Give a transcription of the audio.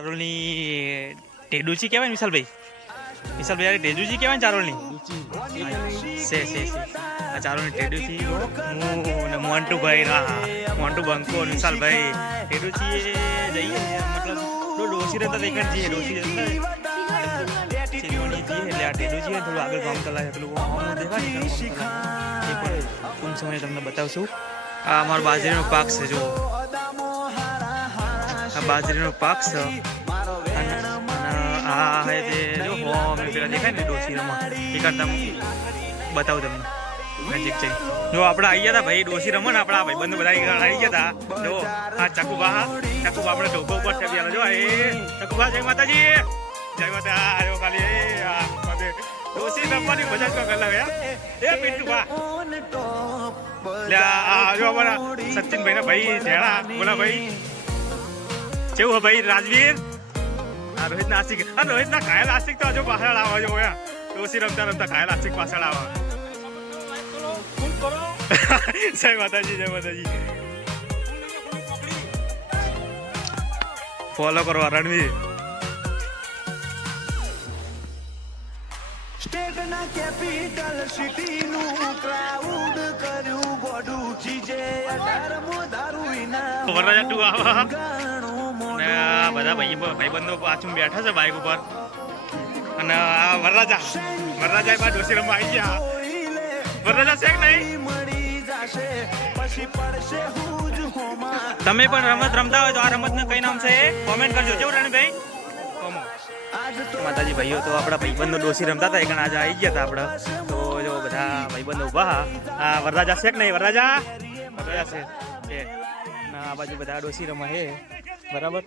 ચારોલની ટેડુચી કહેવાય ને વિશાલભાઈ? વિશાલભાઈ યાર ટેડુચી કહેવાય ને ચારોલની? છે આ ચારોલની ટેડુચી હું ને મોન્ટુભાઈ મોન્ટુ બંકો વિશાલભાઈ ટેડુચી જઈએ મતલબ તો ડોસી રહેતા દેખાડ જઈએ ડોસી રહેતા ચીરવણી જઈએ એટલે આ ટેડુચી થોડું આગળ કામ ચલાવે પેલું દેખાય એ પણ ટૂંક સમયે તમને બતાવશું. આ અમારો બાજરીનો પાક છે જો આ બાજરીનો પાક છે અને આ હે તે જો હોમ પેલા દેખાય ને ડોસી રમા એ કરતા બતાવું તમને નજીક જઈ. જો આપણે આવી ગયા હતા ભાઈ ડોસી રમણ આપણા ભાઈ બંધ બધા આવી ગયા હતા. જો આ ચકુબા આપણે ઢોકો ઉપર છે જો એ ચકુબા જય માતાજી જય માતા આવ્યો ખાલી ડોસી રમવાની મજા તો અલગ એ પિન્ટુબા લે આ જો અમારા સચિનભાઈ ના ભાઈ ઝેડા બોલા ભાઈ કેવું હે ભાઈ રાજવીર આ રોહિત ના આશિક આ રોહિત ના ઘાયલ આશિક તો હજુ પાછળ આવે જો ડોસી રમતા રમતા ઘાયલ આશિક પાછળ આવે. જય માતાજી જય માતાજી ફોલો કરો રણવીર. સ્ટેટના કેપિટલ સિટીનું ક્રાઉડ કર્યું ગોડું ચીજે 18મો દારૂ વરરાજા તું આવા ને આ બધા ભાઈબંધો પાછું બેઠા છે બાઇક ઉપર અને આ વરરાજા બા ડોસી રમવા આવી ગયા. વરરાજા છે કે નહીં? તમે પણ રમત રમતા હોય તો આ રમતનું કઈ નામ છે કોમેન્ટ કરજો. કેવું રણભાઈ માતાજી ભાઈઓ તો આપણા ભાઈબંધો ડોસી રમતા હતા એક આજે આવી ગયા હતા આપણે તો જો બધા ભાઈબંધો ઉભા આ વરરાજા છે કે નહીં? વરરાજા છે આ બાજુ બધા ડોસી રમા છે બરાબર.